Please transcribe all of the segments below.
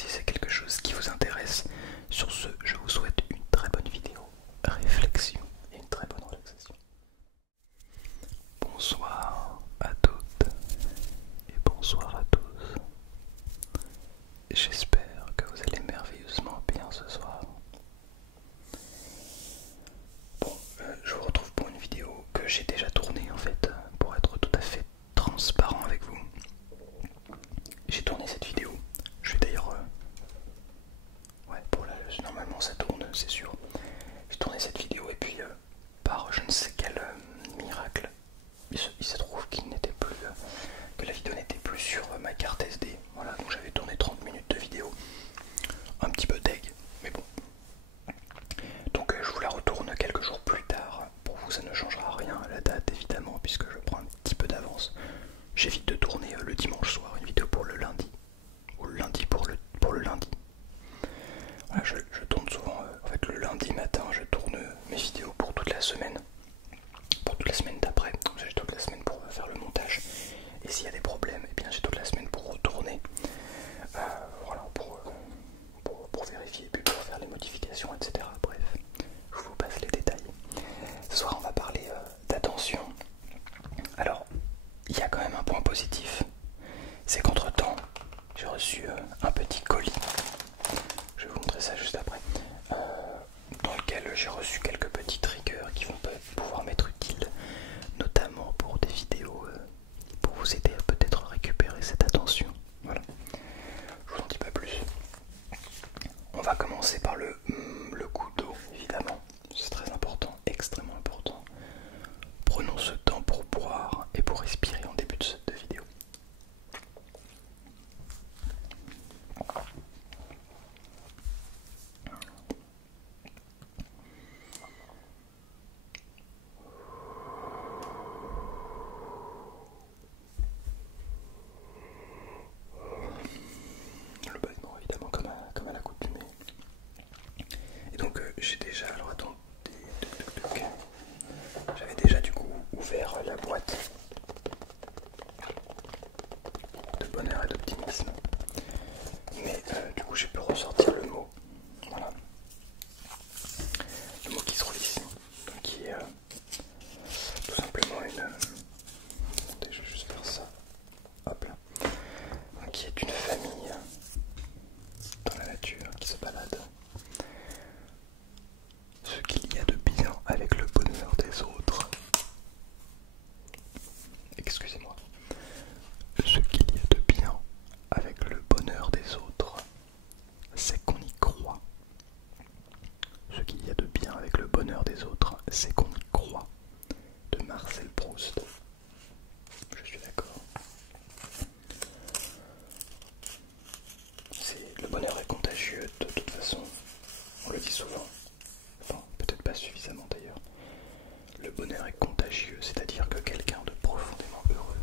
si c'est quelque chose qui vous intéresse. Sur ce, je vous souhaite une très bonne vidéo, réflexion et une très bonne relaxation. Bonsoir à toutes et bonsoir à tous. J'espère que vous allez merveilleusement bien ce soir. Bon, je vous retrouve pour une vidéo que j'ai déjà tournée en fait, pour être tout à fait transparent avec vous. J'ai tourné cette vidéo, je vais d'ailleurs... ouais, pour là, normalement ça tourne, c'est sûr. J'ai tourné cette vidéo et puis par je ne sais quel miracle, il se trouve qu'il n'était plus... que la vidéo n'était plus sur ma carte SD. Voilà, donc j'avais tourné 30 minutes de vidéo. Un petit peu deg, mais bon. Donc je vous la retourne quelques jours plus tard. Pour vous ça ne changera rien à la date évidemment, puisque je prends un petit peu d'avance. J'évite de tourner le dimanche soir une vidéo pour le lundi. Ou le lundi pour le lundi. Voilà, je tourne souvent, en fait le lundi matin je tourne mes vidéos pour toute la semaine. Pour toute la semaine d'après. J'ai toute la semaine pour faire le montage. Et s'il y a des problèmes, eh bien j'ai toute la semaine pour retourner. Voilà, pour vérifier, puis pour faire les modifications, etc. Bref, je vous passe les détails. Ce soir, on va parler d'attention. Alors, il y a quand même un point positif. C'est qu'entre-temps, j'ai reçu un petit colis. Je vais vous montrer ça juste après. Dans lequel j'ai reçu quelques petits triggers qui vont pouvoir m'être utiles, notamment pour des vidéos, pour vous aider à peut-être récupérer cette attention. Voilà. Je vous en dis pas plus. On va commencer par le coup d'eau, évidemment. C'est très important, extrêmement important. Prenons ce temps pour boire et pour respirer en début de vidéo. Le bâtiment évidemment comme à l'accoutumée. Et donc j'ai déjà, alors attendez, j'avais déjà du coup ouvert la boîte de bonheur et d'optimisme. Mais du coup j'ai pu ressortir le mot. Voilà. Le mot qui se roule ici. Donc qui est tout simplement une... Attendez, je vais juste faire ça. Hop là. Donc, qui est une famille dans la nature qui se balade. Ce qu'il y a de bien avec le bonheur des autres. Excusez-moi. Ce qu'il y a de bien avec le bonheur des autres, c'est qu'on y croit. Ce qu'il y a de bien avec le bonheur des autres, c'est qu'on y croit. De Marcel Proust. Je suis d'accord. Le bonheur est contagieux de toute façon. On le dit souvent. Enfin, peut-être pas suffisamment d'ailleurs. Le bonheur est contagieux, c'est-à-dire que quelqu'un de profondément heureux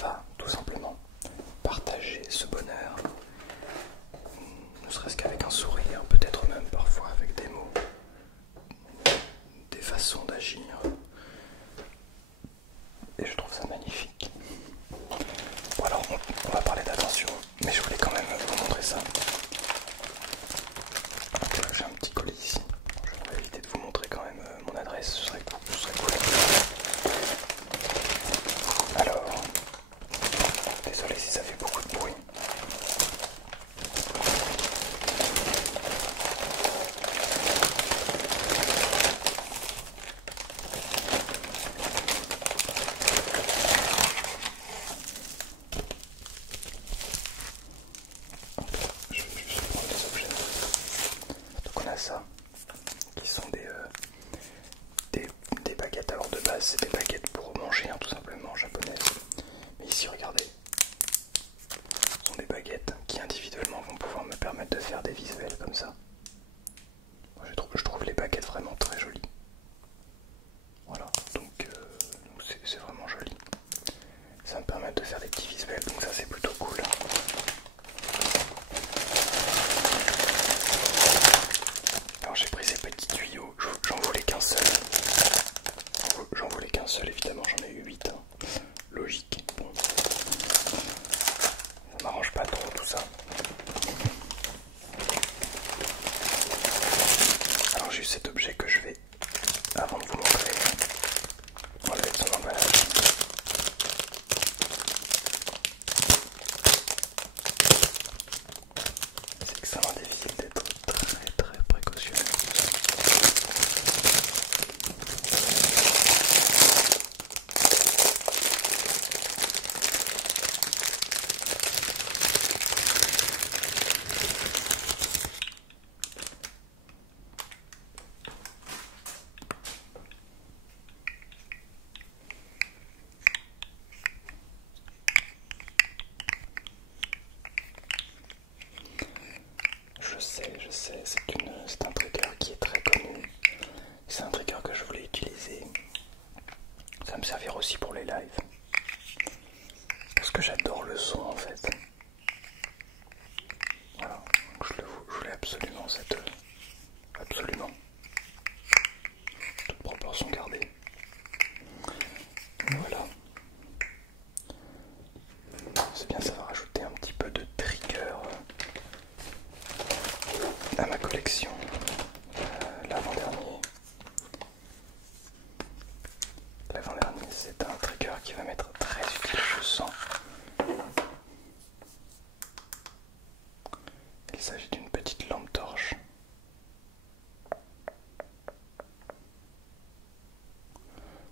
va tout simplement partager ce bonheur, ne serait-ce qu'avec un sourire, peut-être même parfois avec des mots, des façons d'agir. Et je trouve ça magnifique. Bon alors on va parler d'attention, mais je voulais quand même vous montrer ça. Donc j'ai un petit colis ici. Je vais éviter de vous montrer quand même mon adresse, ce serait cool. Alors, désolé si ça fait beaucoup de bruit. Je vais juste prendre des objets. Donc on a ça, qui sont des baguettes. Alors de base c'est des baguettes pour manger, hein, tout simplement, japonaises. Mais ici regardez, ce sont des baguettes qui individuellement vont pouvoir me permettre de faire des visuels comme ça. Moi, je trouve les baguettes vraiment très jolies. Voilà, donc c'est vraiment joli. Ça me permet de faire des petits visuels, donc ça c'est plutôt cool. Alors j'ai pris ces petits tuyaux, j'en voulais qu'un seul. J'en voulais qu'un seul, évidemment j'en ai eu 8. Hein. Logique. Bon. c'est un trigger qui est très connu. C'est un trigger que je voulais utiliser. Ça va me servir aussi pour les lives. Parce que j'adore le son en fait. Voilà, donc je voulais absolument absolument. Toute proportion gardée. Voilà. C'est bien, ça va rajouter un petit peu de trigger à ma collection. L'avant-dernier. L'avant-dernier, c'est un trigger qui va m'être très utile, je sens. Il s'agit d'une petite lampe torche.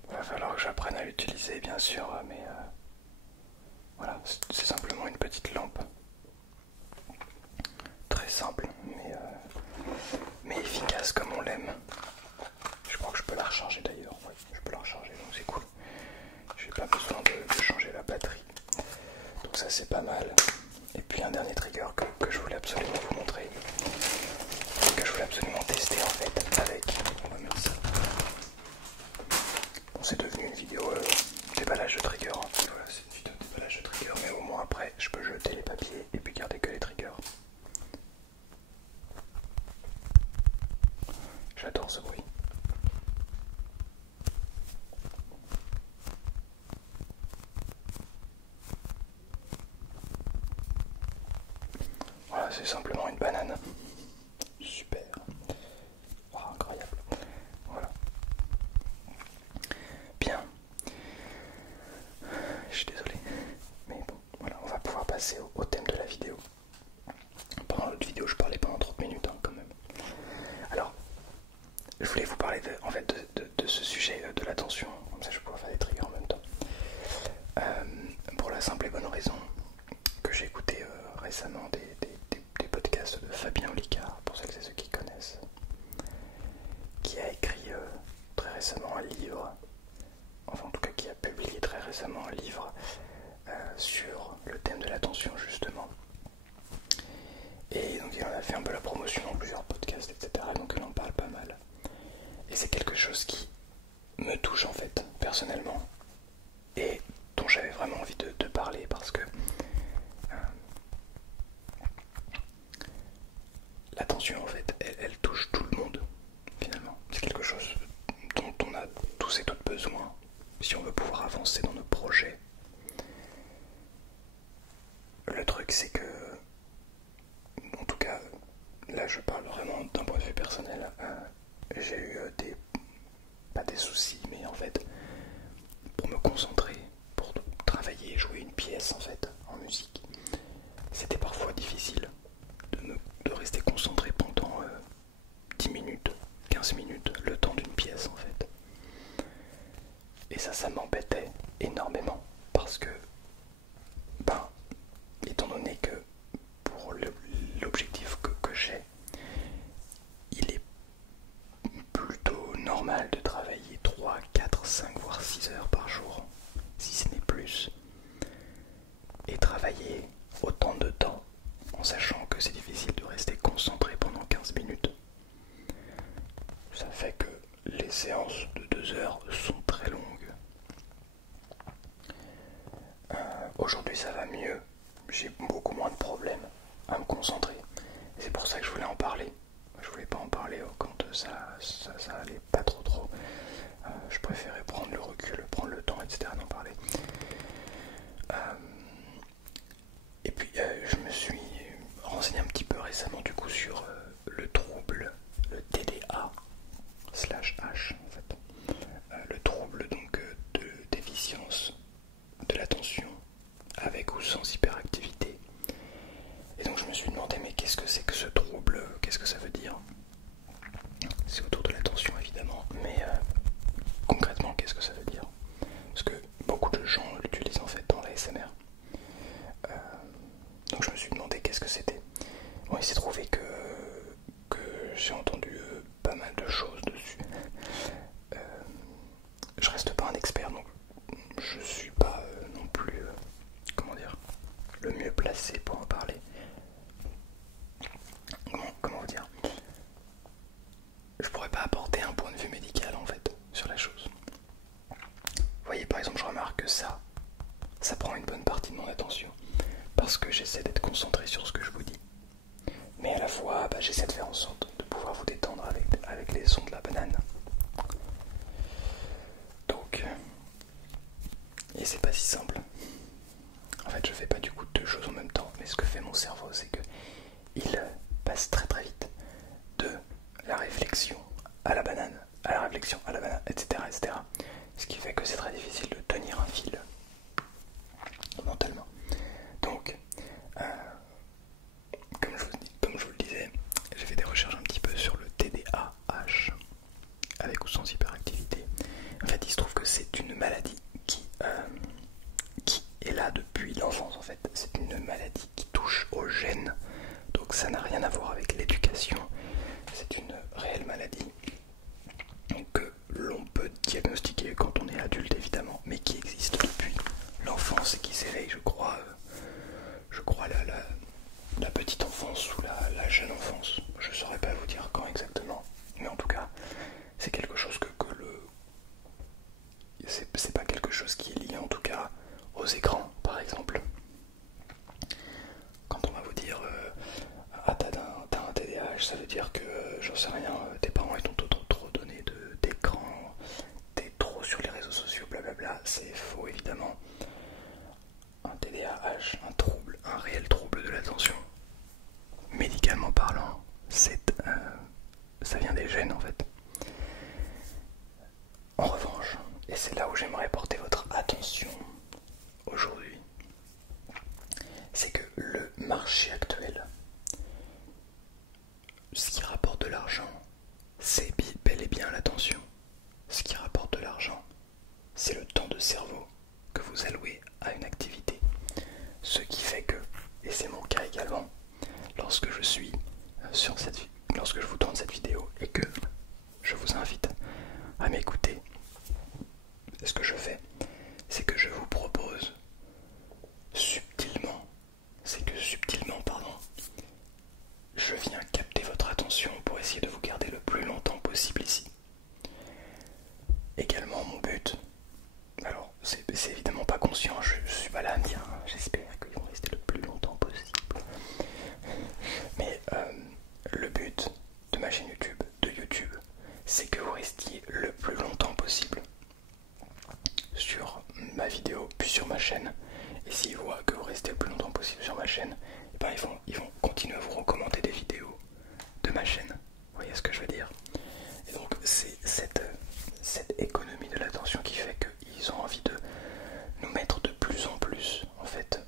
Il va falloir que j'apprenne à l'utiliser, bien sûr, mais voilà, c'est simplement une petite lampe. Très simple, mais efficace comme on l'aime. Je crois que je peux la recharger d'ailleurs. Oui, je peux la recharger, donc c'est cool. J'ai pas besoin de changer la batterie. Donc ça c'est pas mal. Et puis un dernier trigger que je voulais absolument vous montrer. Que je voulais absolument tester en fait avec. On va mettre ça. Bon, c'est devenu une vidéo déballage de trigger. Voilà, c'est une vidéo déballage de trigger, mais au moins après je peux jeter les papiers et puis garder que les triggers. J'adore ce bruit. Voilà, c'est simplement une banane. Super. Oh, incroyable. Voilà. Bien. Je suis désolé. Mais bon, voilà, on va pouvoir passer au thème de la vidéo. Pendant l'autre vidéo, je parlais pendant 30 minutes quand même. Alors, je voulais vous parler de ce sujet de l'attention. Comme ça, je vais pouvoir faire des triggers en même temps. Pour la simple et bonne raison que j'ai écouté récemment des podcasts de Fabien Olicard, pour celles et ceux qui connaissent, qui a écrit très récemment un livre, enfin en tout cas qui a publié très récemment un livre sur le thème de l'attention justement. Et donc il en a fait un peu la promotion dans plusieurs podcasts, etc. Donc il en parle pas mal. Et c'est quelque chose qui me touche en fait, personnellement, et dont j'avais vraiment envie de parler parce que l'attention en fait, elle touche tout le monde finalement. C'est quelque chose dont on a tous et toutes besoin si on veut pouvoir avancer dans nos projets. Le truc c'est que, en tout cas, là je parle vraiment d'un point de vue personnel, j'ai eu pas des soucis, mais en fait, pour me concentrer, pour travailler, jouer une pièce en fait, en musique, c'était parfois difficile de rester concentré pendant 10 minutes, 15 minutes, le temps d'une pièce en fait. Et ça m'embêtait énormément parce que, étant donné que pour l'objectif que j'ai, il est plutôt normal de travailler 3, 4, 5 voire 6 heures par jour, si ce n'est plus, et travailler autant de temps en sachant que c'est difficile de rester concentré pendant 15 minutes. Ça fait que les séances de 2 heures sont très longues. Aujourd'hui ça va mieux, j'ai beaucoup moins de problèmes à me concentrer. C'est pour ça que je voulais en parler. Je voulais pas en parler quand ça allait pas trop. Je préférais prendre le recul, prendre le temps, etc. d'en parler. Et puis je me suis renseigné un petit peu récemment du coup sur le trouble, le TDA /H en fait. Le trouble donc de déficience de l'attention avec ou sans hyperactivité. Et donc je me suis demandé, mais qu'est-ce que c'est que ce trouble? Qu'est-ce que ça veut dire? C'est autour de l'attention évidemment, mais concrètement qu'est-ce que ça veut dire? Parce que beaucoup de gens l'utilisent en fait dans l'ASMR. Donc je me suis demandé qu'est-ce que c'était. Bon, il s'est trouvé que j'ai entendu pas mal de choses dessus. Je reste pas un expert, donc je suis pas non plus, comment dire, ça prend une bonne partie de mon attention. Parce que j'essaie d'être concentré sur ce que je vous dis. Mais à la fois, j'essaie de faire en sorte de pouvoir vous détendre avec les sons de la banane. Donc, et c'est pas si simple. En fait, je fais pas du coup deux choses en même temps, mais ce que fait mon cerveau, c'est que il passe très très vite de la réflexion à la banane, à la réflexion à la banane, etc. etc. Ce qui fait que c'est très difficile de tenir un fil mentalement. Donc, comme je vous le disais, j'ai fait des recherches un petit peu sur le TDAH, avec ou sans hyperactivité. En fait, il se trouve que c'est une maladie qui est là depuis l'enfance. En fait, c'est une maladie qui touche aux gènes, donc ça n'a rien à voir avec l'éducation. C'est une réelle maladie que l'on peut diagnostiquer quand on est adulte évidemment, mais qui existe depuis l'enfance et qui s'éveille, je crois la petite enfance ou la jeune enfance. Je saurais pas vous dire quand exactement, mais en tout cas, c'est quelque chose c'est pas quelque chose qui est lié en tout cas aux écrans, par exemple. Quand on va vous dire ah t'as un TDAH, ça veut dire que j'en sais rien, tes parents ils t'ont trop donné d'écran, t'es trop sur les réseaux sociaux, blablabla. C'est faux évidemment. Un TDAH, un réel trouble de l'attention, médicalement parlant, ça vient des gènes en fait. En revanche, et c'est là où j'aimerais porter votre attention aujourd'hui, c'est que le marché actuel, ce qui rapporte de l'argent, c'est bel et bien l'attention. Ce qui rapporte de l'argent, c'est le temps de cerveau que vous allouez à une activité. Ce qui fait que, et c'est mon cas également, lorsque je vous tourne cette vidéo et que je vous invite à m'écouter, ce que je fais, c'est que je vous propose subtilement, je viens capter votre attention pour essayer de vous garder le plus longtemps possible ici. Également mon but, alors c'est évidemment pas conscient, je suis pas là à me dire, j'espère qu'ils vont rester le plus longtemps possible. Mais le but de ma chaîne YouTube, c'est que vous restiez le plus longtemps possible sur ma vidéo, puis sur ma chaîne. Et s'ils voient que vous restez le plus longtemps possible sur ma chaîne, et ben ils vont continuer à vous recommander des vidéos de ma chaîne. Vous voyez ce que je veux dire? Et donc c'est cette économie de l'attention qui fait qu'ils ont envie de nous mettre de plus en plus, en fait,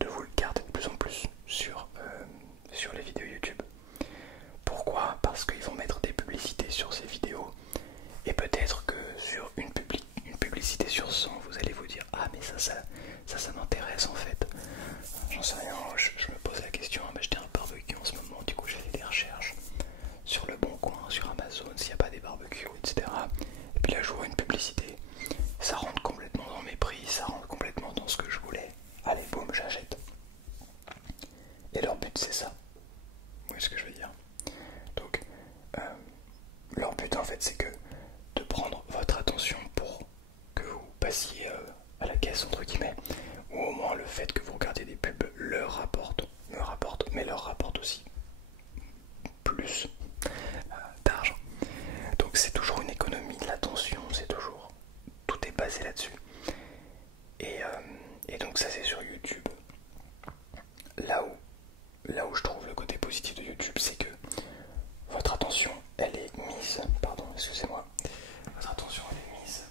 de vous le garder de plus en plus sur les vidéos YouTube. Pourquoi? Parce qu'ils vont mettre des publicités sur ces vidéos, et peut-être que sur une publicité sur 100, vous allez vous dire ah mais ça m'intéresse en fait. J'en sais rien, je me pose la question, j'étais un barbecue en ce moment, du coup j'ai fait des recherches sur le bon coin, sur Amazon, s'il n'y a pas des barbecues, etc. Et puis là je vois une publicité, ça rentre complètement dans mes prix, ça rentre complètement dans ce que je voulais. Allez boum, j'achète. Et leur but c'est ça. Vous voyez ce que je veux dire? Donc leur but en fait c'est que de prendre votre attention pour que vous passiez à la caisse entre guillemets, ou au moins le fait que vous regardiez des pubs mais leur rapporte aussi plus d'argent. Donc c'est toujours une économie de l'attention, tout est basé là-dessus. Et donc ça c'est sur YouTube. Là où je trouve le côté positif de YouTube, c'est que votre attention elle est mise, votre attention elle est mise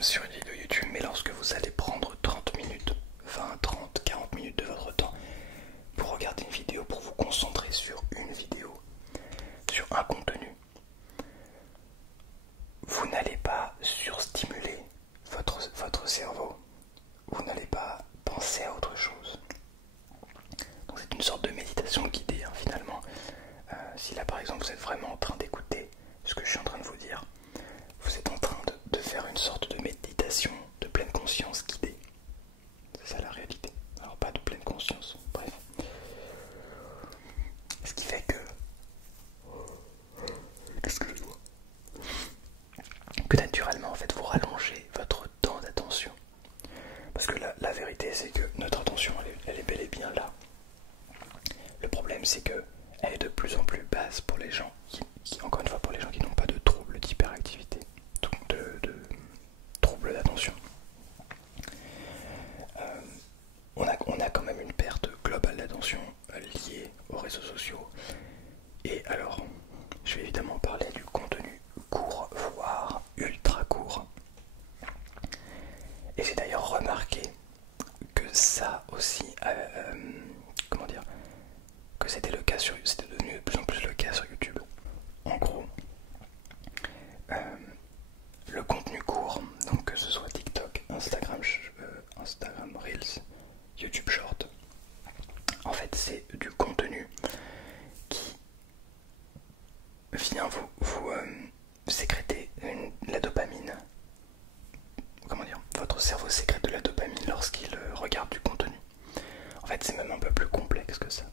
sur une vidéo YouTube, mais lorsque vous allez Parce que la vérité c'est que notre attention elle est bel et bien là. Le problème c'est que elle est de plus en plus basse pour les gens encore une fois, pour les gens qui n'ont pas de troubles d'hyperactivité, de troubles d'attention. On a quand même une perte globale d'attention liée aux réseaux sociaux. Et alors, je vais évidemment parler du contenu court, voire ultra court. Et j'ai d'ailleurs remarqué que ça aussi, comment dire, que c'était devenu de plus en plus le cas sur YouTube. En gros, le contenu court, donc que ce soit TikTok, Instagram Reels, YouTube Short, en fait c'est du contenu qui vient vous sécréter la dopamine. Comment dire, votre cerveau sécrète de la dopamine lorsqu'il regarde du contenu. En fait c'est même un peu plus complexe que ça.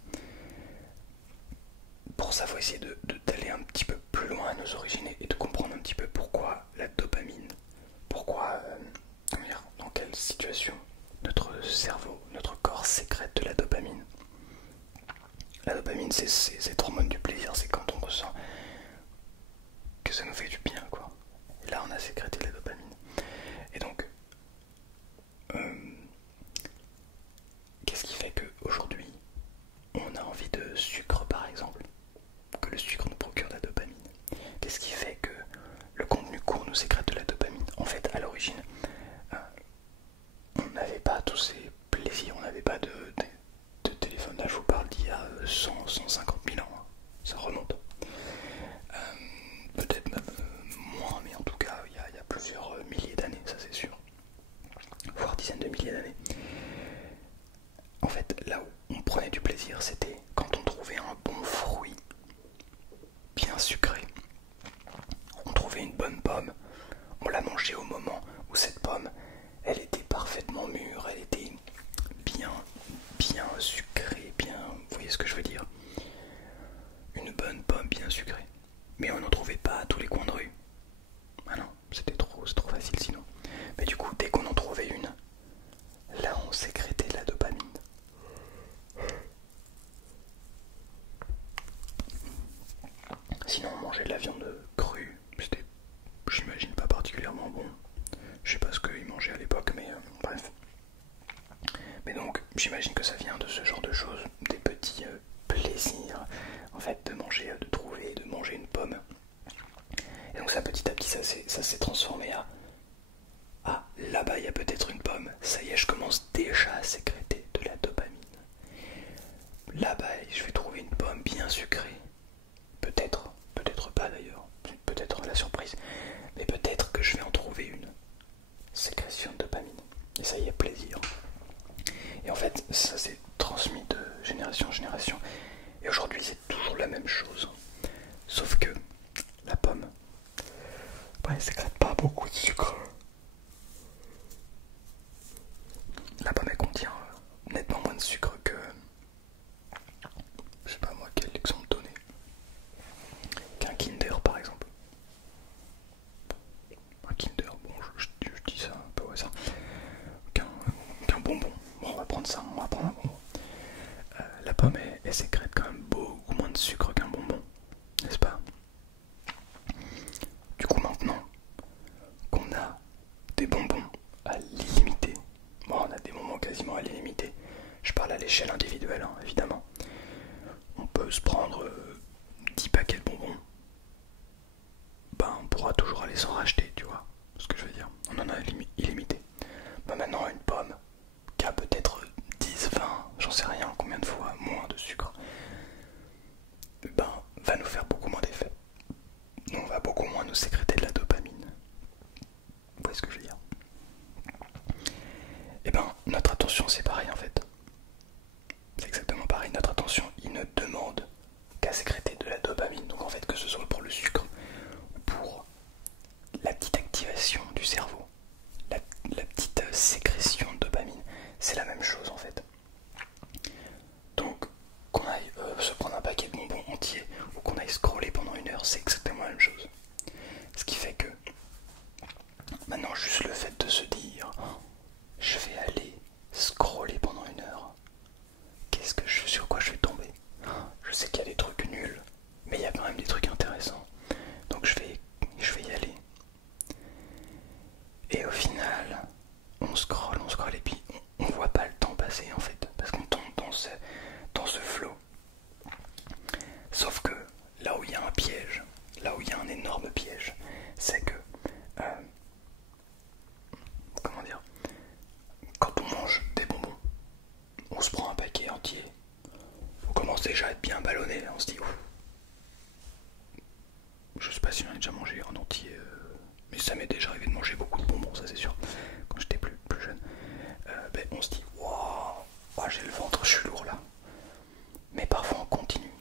Pour ça, il faut essayer d'aller un petit peu plus loin à nos origines et de comprendre un petit peu pourquoi la dopamine, pourquoi, dans quelle situation notre cerveau, notre corps sécrète de la dopamine. La dopamine, c'est cette hormone du plaisir, c'est quand on ressent que ça nous fait du bien, quoi. Et là, on a sécrété la dopamine. Et donc, qu'est-ce qui fait qu'aujourd'hui, on a envie de sucre, par exemple? Que le sucre nous procure de la dopamine. Qu'est-ce qui fait que le contenu court nous sécrète de la dopamine? En fait, à l'origine, on n'avait pas tous ces plaisirs, on n'avait pas de téléphone. Là, je vous parle d'il y a 150 000 ans, hein. Ça remonte. Peut-être même moins, mais en tout cas, il y a plusieurs milliers d'années, ça c'est sûr. Voire dizaines de milliers d'années. En fait, là où on prenait du plaisir, c'était quand on trouvait un bon fruit bien sucré. On trouvait une bonne pomme, on la mangeait au moment où cette pomme, elle était parfaitement mûre, elle était bien sucrée, bien, vous voyez ce que je veux dire? Une bonne pomme bien sucrée. Mais on n'en trouvait pas à tous les coins de rue. Ah non, c'est trop facile sinon. Mais du coup, dès qu'on en trouvait une, là on sécrétait de la dopamine. Sinon on mangeait de la viande crue, c'était, j'imagine, pas particulièrement bon. Je sais pas ce qu'ils mangeaient à l'époque, mais bref. Mais donc j'imagine que ça vient de ce genre de choses, des petits plaisirs, en fait, de manger, de trouver, de manger une pomme. Et donc ça, petit à petit, ça s'est transformé à ah, là-bas il y a peut-être une pomme, ça y est, je commence déjà à sécréter de la dopamine. Là-bas je vais trouver une pomme bien sucrée. Peut-être pas d'ailleurs, peut-être la surprise, mais peut-être que je vais en trouver une. Sécrétion de dopamine. Et ça y est, plaisir. Et en fait, ça s'est transmis de génération en génération. Et aujourd'hui, c'est toujours la même chose. Sauf que la pomme, elle sécrète pas beaucoup de sucre. La pomme, elle contient nettement moins de sucre que... Je sais pas moi, quel exemple donner? Qu'un Kinder, par exemple. Un Kinder, bon, je dis ça un peu au hasard. Qu'un bonbon. Bon, on va prendre ça, on va prendre un bonbon. La pomme, elle sécrète quand même beaucoup moins de sucre qu'un bonbon, n'est-ce pas? Du coup, maintenant qu'on a des bonbons à l'illimité, bon, on a des bonbons quasiment à l'illimité, je parle à l'échelle individuelle, hein, évidemment. On peut se prendre 10 paquets de bonbons, ben on pourra toujours aller s'en racheter, tu vois ce que je veux dire, on en a illimité. Ben maintenant une pomme qui a peut-être 10, 20, j'en sais rien combien de fois moins de sucre, ben va nous faire beaucoup moins d'effet. On va beaucoup moins nous sécréter de la dopamine. Vous voyez ce que je veux dire? Et ben notre attention c'est pareil en fait. C'est exactement pareil, notre attention il ne demande qu'à sécréter de la dopamine. Donc en fait que ce soit pour le sucre ou pour la petite activation du cerveau, la petite sécrétion de dopamine, c'est la même chose en fait. Donc qu'on aille se prendre un paquet de bonbons entier ou qu'on aille scroller pendant 1 heure, c'est exactement la même chose. Ce qui fait que maintenant juste le fait de se dire oh, je vais aller on scrolle et puis on voit pas le temps passer en fait, parce qu'on tombe dans ce flow. Sauf que là où il y a un piège, là où il y a un énorme piège, c'est que, comment dire, quand on mange des bonbons, on se prend un paquet entier, on commence déjà à être bien ballonné, on se dit ouf. Je sais pas si j'en ai déjà mangé en entier, mais ça m'est déjà arrivé de manger beaucoup de bonbons, ça c'est sûr, quand j'étais plus jeune. On se dit waouh, j'ai le ventre, je suis lourd là. Mais parfois on continue,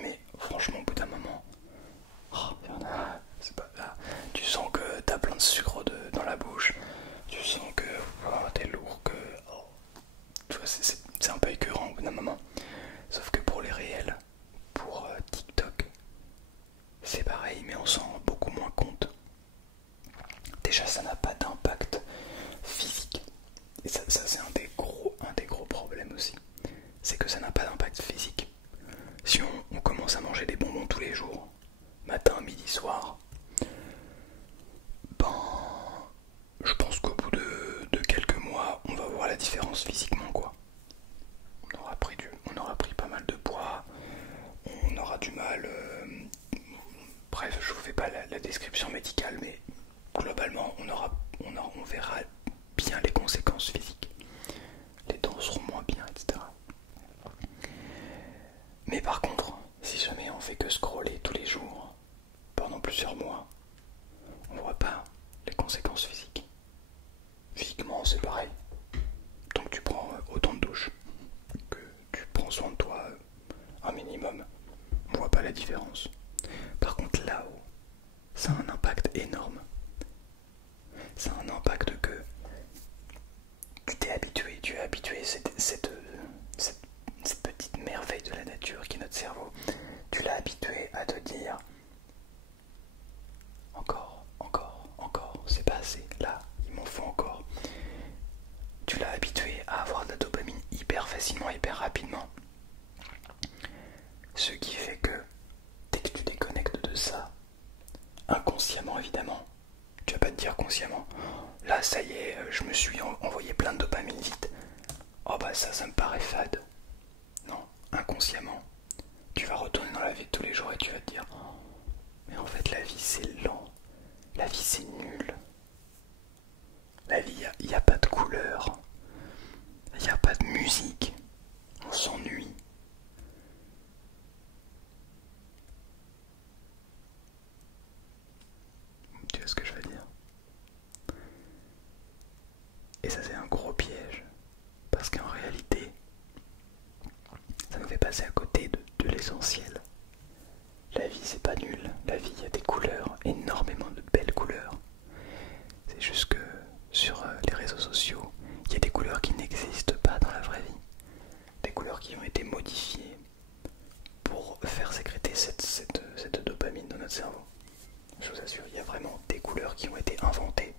mais franchement au bout d'un moment, c'est pas là. Tu sens que t'as plein de sucre dans la bouche, tu sens que t'es lourd, que tu vois, c'est un peu écœurant au bout d'un moment. Sauf que pour les réels, pour TikTok, c'est pareil, mais on s'en rend beaucoup moins compte. Déjà, ça n'a pas d'impact physique. Et ça c'est un des gros problèmes aussi. C'est que ça n'a pas d'impact physique. Si on commence à manger des bonbons tous les jours, matin, midi, soir, ben, je pense qu'au bout de quelques mois, on va voir la différence physiquement, quoi. On aura pris pas mal de poids, on aura du mal. Bref, je vous fais pas la description médicale, mais globalement, on verra bien les conséquences physiques. Les dents seront moins bien, etc. Mais par contre, si jamais on fait que scroller tous les jours pendant plusieurs mois, on voit pas les conséquences physiques. Physiquement, c'est pareil. Donc tu prends autant de douches, que tu prends soin de toi un minimum, on voit pas la différence. Par contre, là-haut, ça a un impact énorme. Ça a un impact que tu es habitué à cette petite merveille de la nature qui est notre cerveau. Tu l'as habitué à te dire encore, c'est pas assez, là, il m'en faut encore. Tu l'as habitué à avoir de la dopamine hyper facilement, hyper rapidement. Ce qui fait que dès que tu déconnectes de ça, inconsciemment évidemment, tu vas pas te dire consciemment, là ça y est, je me suis envoyé plein de dopamine vite. Oh bah ça me paraît fade. Non, inconsciemment, tu vas retourner dans la vie de tous les jours et tu vas te dire, oh, mais en fait la vie c'est lent, la vie c'est nul. La vie, il n'y a pas de couleur, il n'y a pas de musique, on s'ennuie. Tu vois ce que je veux dire? Et ça c'est un gros piège, parce qu'en réalité, ça nous fait passer à côté de l'essentiel. La vie c'est pas nul, la vie il y a des couleurs, énormément de belles couleurs. C'est juste que sur les réseaux sociaux, il y a des couleurs qui n'existent pas dans la vraie vie. Des couleurs qui ont été modifiées pour faire sécréter cette dopamine dans notre cerveau. Je vous assure, il y a vraiment des couleurs qui ont été inventées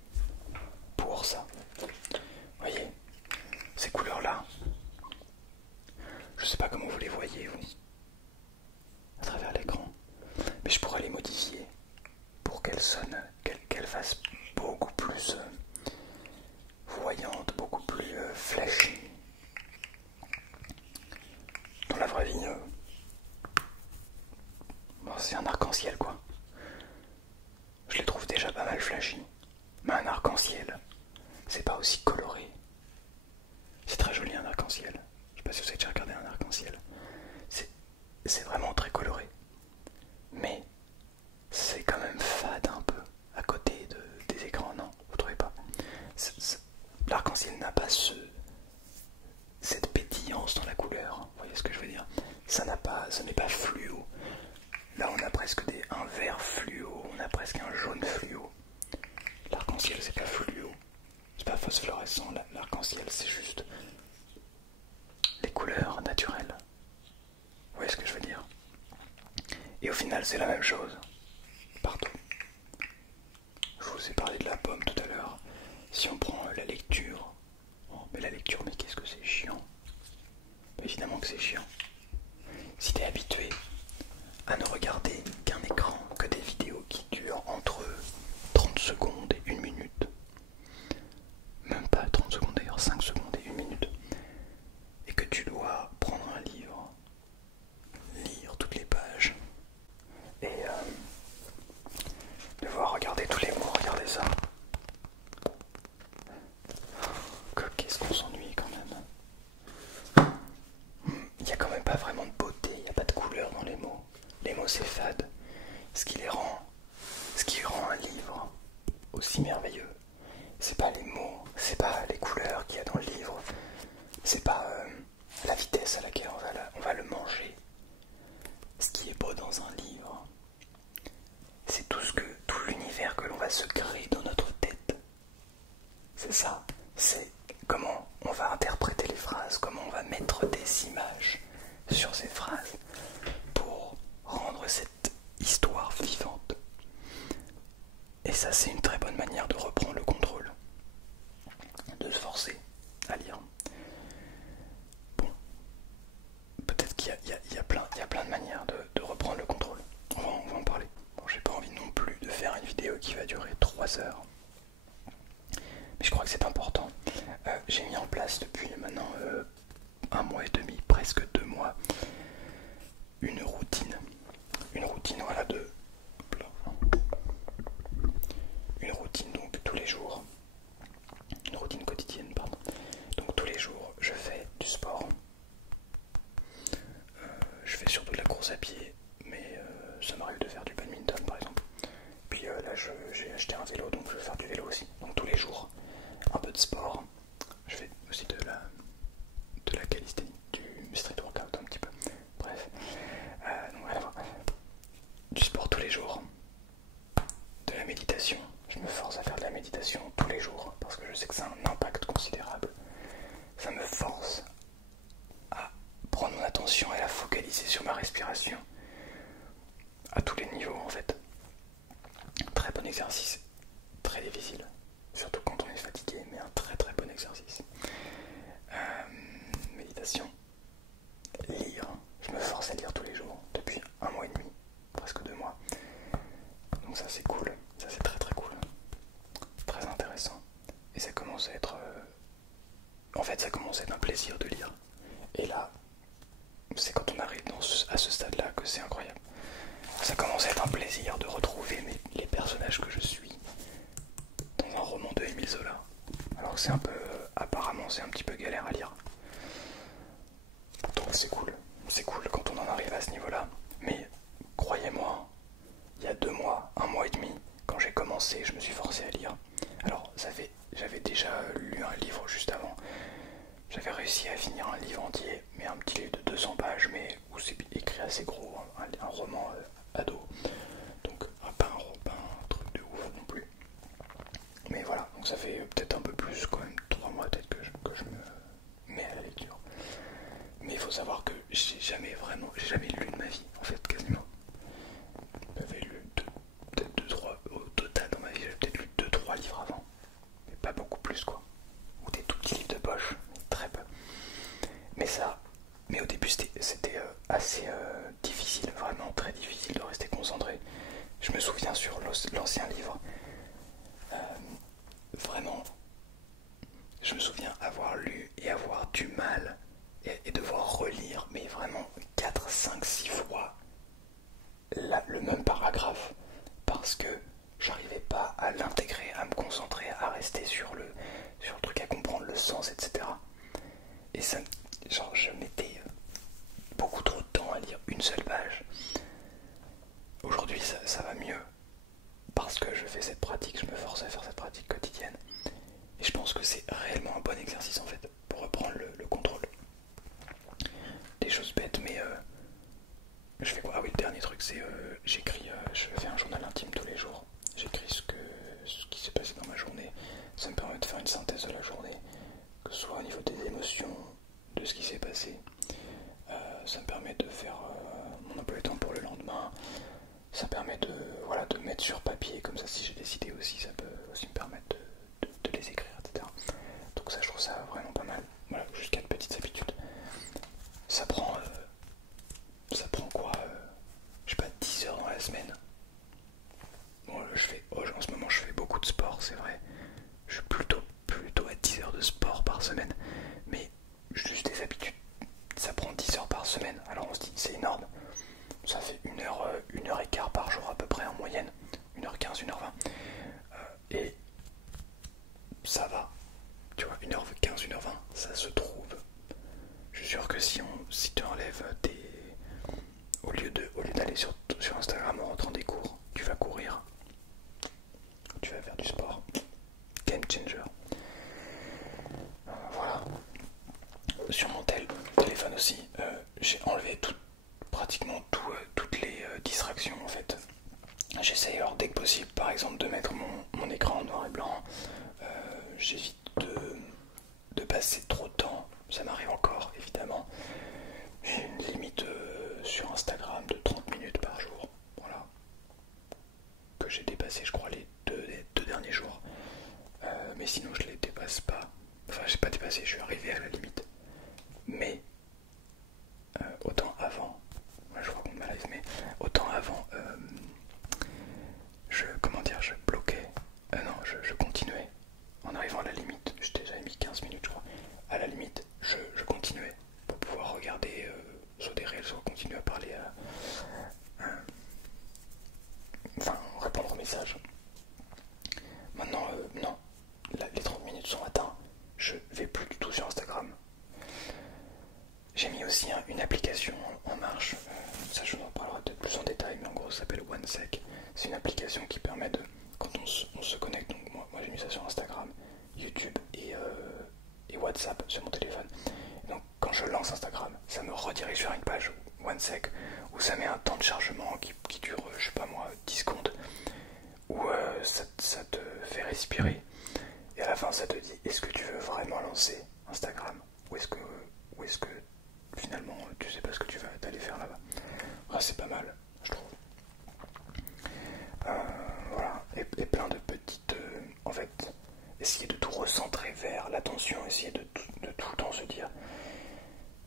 pour ça. Vous voyez, ces couleurs-là, je sais pas comment vous les voyez, vous, à travers l'écran, mais je pourrais les modifier pour qu'elles sonnent, qu'elles fassent beaucoup plus voyantes, beaucoup plus flashy. Dans la vraie vie, bon, c'est un arc-en-ciel quoi. Je les trouve déjà pas mal flashy, mais un arc-en-ciel, c'est pas aussi coloré. C'est très joli un arc-en-ciel. Je sais pas si vous avez déjà regardé un arc-en-ciel. C'est vraiment très coloré. Mais c'est quand même fade un peu à côté des écrans, non? Vous trouvez pas? L'arc-en-ciel n'a pas cette pétillance dans la couleur. Vous voyez ce que je veux dire? Ce n'est pas fluo. Là on a presque un vert fluo, on a presque un jaune fluo. L'arc-en-ciel c'est pas fluo, c'est pas phosphorescent, l'arc-en-ciel c'est juste les couleurs naturelles. Vous voyez ce que je veux dire? Et au final c'est la même chose partout. Je vous ai parlé de la pomme tout à l'heure. Si on prend la lecture, oh, mais la lecture, mais qu'est-ce que c'est chiant. Mais évidemment que c'est chiant. Si t'es habitué à ne regarder qu'un écran, que des vidéos qui durent entre 30 secondes et 1 minute, pas les mots, c'est pas les couleurs qu'il y a dans le livre, c'est pas la vitesse à laquelle on va le manger. Ce qui est beau dans un livre, c'est tout l'univers que l'on va se créer dans notre tête. C'est ça, c'est comment on va interpréter les phrases, comment on va mettre des images sur ces phrases pour rendre cette histoire vivante. Et ça, c'est une très bonne manière de reprendre le contrôle, de se forcer à lire. Bon, peut-être qu'il y a plein de manières de reprendre le contrôle. On va en parler. Bon, j'ai pas envie non plus de faire une vidéo qui va durer 3 heures. Mais je crois que c'est important. J'ai mis en place depuis maintenant 1 mois et demi, presque 2 mois, une routine. Une routine, voilà, une routine donc tous les jours. Une routine quotidienne, pardon. Donc tous les jours, je fais du sport. Je fais surtout de la course à pied, mais ça m'arrive de faire du badminton par exemple. Puis là, j'ai acheté un vélo, donc je vais faire du vélo aussi. Donc tous les jours, un peu de sport. Je fais aussi de la calisthénie, du street workout un petit peu. Bref, donc voilà, du sport tous les jours, de la méditation. Je me force à faire de la méditation tous les jours parce que je sais que ça a un impact considérable. Ça me force à prendre mon attention et à la focaliser sur ma respiration à tous les niveaux en fait. Très bon exercice, très difficile, surtout quand on est fatigué, mais un très très bon exercice. Méditation, lire, je me force à lire tous les jours depuis 1 mois et demi, presque 2 mois. Donc ça c'est cool, ça c'est très très cool, très intéressant. Et ça commence à être... En fait ça commence à être un plaisir de lire. Et là, c'est quand on arrive à ce stade-là que c'est incroyable. Ça commence à être un plaisir de retrouver les personnages que je suis dans un roman de Émile Zola. Alors que c'est un peu... apparemment c'est un petit peu galère à lire. Donc c'est cool quand on en arrive à ce niveau-là. Mais croyez-moi, il y a 2 mois, 1 mois et demi, quand j'ai commencé, je me suis forcé à lire. Alors j'avais déjà lu un livre juste avant. J'avais réussi à finir un livre entier, mais un petit livre de 200 pages, mais où c'est écrit assez gros, un roman ado. Donc pas un truc de ouf non plus. Mais voilà, donc ça fait peut-être un peu plus, quand même 3 mois peut-être que je me mets à la lecture. Mais il faut savoir que j'ai jamais lu de ma vie, en fait, quasiment. J'avais lu peut-être 2-3 au total dans ma vie, j'avais peut-être lu 2-3 livres avant. Mais pas beaucoup plus quoi. Ou des tout petits livres de poche, très peu. Mais au début c'était assez difficile, vraiment très difficile de rester concentré. Je me souviens sur l'ancien livre, vraiment, je me souviens avoir lu et avoir du mal et devoir relire, mais vraiment 4, 5, 6 fois le même paragraphe parce que j'arrivais pas à l'intégrer, à me concentrer, à rester sur le truc, à comprendre le sens, etc. Et ça, genre, je mettais beaucoup trop de temps à lire une seule page. Aujourd'hui, ça va mieux parce que je fais cette pratique, je me force à faire cette pratique quotidienne. Et je pense que c'est réellement un bon exercice en fait pour reprendre le contrôle. Des choses bêtes, mais je fais quoi? Ah oui, le dernier truc, c'est j'écris, je fais un journal intime tous les jours. J'écris ce qui s'est passé dans ma journée. Ça me permet de faire une synthèse de la journée, que ce soit au niveau des émotions, de ce qui s'est passé. Ça me permet de faire mon emploi du temps pour le lendemain. Ça permet de mettre sur papier, comme ça si j'ai des idées aussi, ça peut aussi me permettre de les écrire, etc. Donc ça, je trouve ça vraiment pas mal. Voilà, juste 4 petites habitudes. Ça prend quoi, je sais pas, 10 heures dans la semaine. Bon, en ce moment je fais beaucoup de sport, c'est vrai. Je suis plutôt à 10 heures de sport par semaine. Mais juste des habitudes, ça prend 10 heures par semaine. Alors on se dit, c'est énorme. Ça fait 1h15 par jour à peu près en moyenne. 1h15, 1h20. Et ça va. Tu vois, 1h15, 1h20, ça se trouve. Je suis sûr que si tu enlèves au lieu d'aller sur Instagram en rentrant des cours, tu vas courir. Tu vas faire du sport. Game changer. téléphone aussi, j'ai enlevé pratiquement toutes les distractions en fait. J'essaye alors dès que possible par exemple de mettre mon écran en noir et blanc. J'évite de passer trop de temps, ça m'arrive encore évidemment. J'ai une limite sur Instagram de 30 minutes par jour, voilà, que j'ai dépassé je crois les deux derniers jours. Mais sinon je les dépasse pas, enfin j'ai pas dépassé, je suis arrivé à la limite. Mais autant avant, je raconte ma life, mais autant avant, je bloquais, non, je continuais en arrivant à la limite. J'étais déjà mis 15 minutes, je crois. À la limite, je continuais pour pouvoir regarder soit des réels, soit continuer à parler enfin, répondre aux messages. Maintenant, non, les 30 minutes sont atteints. Je vais plus du tout sur Instagram. J'ai mis aussi une application en marche, ça je vous en parlerai peut-être plus en détail, mais en gros ça s'appelle OneSec. C'est une application qui permet de, quand on se connecte, donc moi j'ai mis ça sur Instagram, YouTube et WhatsApp sur mon téléphone. Et donc quand je lance Instagram, ça me redirige vers une page OneSec où ça met un temps de chargement qui dure, je sais pas moi, 10 secondes, où ça te fait respirer. Et à la fin ça te dit, est-ce que tu veux vraiment lancer Instagram ou est-ce que finalement tu sais pas ce que tu vas aller faire là-bas. Ah, c'est pas mal, je trouve. Voilà, et plein de petites... en fait, essayer de tout recentrer vers l'attention, essayer de tout le temps se dire...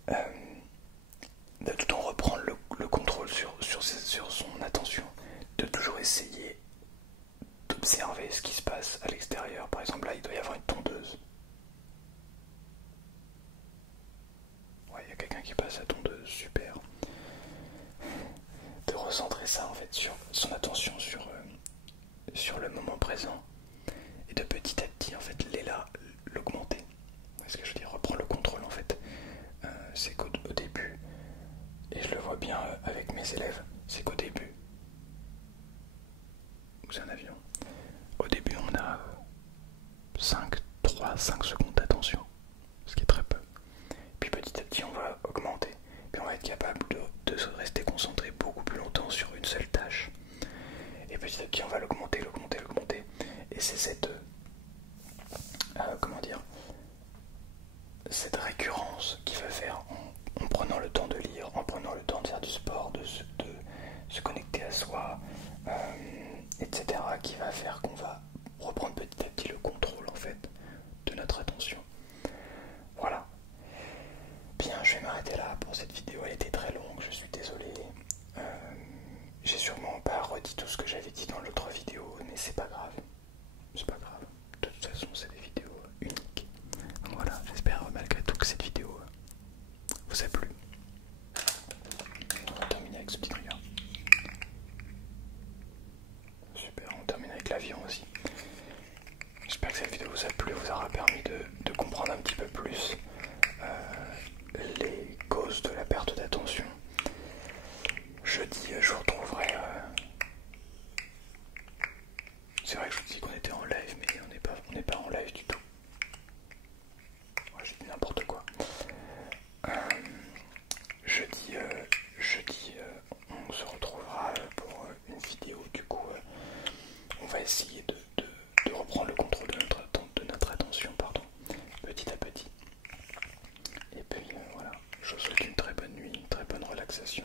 de tout le temps reprendre le contrôle sur son attention, de toujours essayer d'observer ce qui se passe à l'extérieur. Par exemple, là, il doit y avoir une tondeuse. Ouais, il y a quelqu'un qui passe à tondeuse, super. De recentrer ça en fait sur son attention sur le moment présent et de petit à petit en fait l'augmenter. Est-ce que je veux dire reprendre le contrôle en fait. C'est qu'au début, et je le vois bien avec mes élèves, c'est qu'au début, c'est un avion, au début on a 3-5 secondes d'attention, ce qui est très peu. Puis petit à petit on va augmenter, puis on va être capable de se rester concentré beaucoup plus longtemps sur une seule tâche. Et petit à petit on va l'augmenter. Et c'est cette cette récurrence qui va faire en prenant le temps de lire, en prenant le temps de faire du sport, de se connecter à soi, etc., qui va faire qu'on va reprendre petit à petit le contrôle en fait de notre attention. Voilà. Bien, je vais m'arrêter là pour cette vidéo, elle était très longue, je suis désolé. J'ai sûrement pas redit tout ce que j'avais dit dans l'autre vidéo, mais c'est pas grave. C'est pas grave. De toute façon, c'est des vidéos uniques. Donc voilà, j'espère malgré tout que cette vidéo vous a plu. On va terminer avec ce petit truc. Super, on termine avec l'avion aussi. J'espère que cette vidéo vous a plu, vous aura permis de comprendre un petit peu plus les causes de la perte d'attention. Jeudi, je vous retrouverai. C'est vrai que je vous dis qu'on était en live, mais on n'est pas en live du tout. Ouais, j'ai dit n'importe quoi. Jeudi, on se retrouvera pour une vidéo. Du coup, on va essayer de reprendre le contrôle de notre attention, petit à petit. Et puis voilà, je vous souhaite une très bonne nuit, une très bonne relaxation.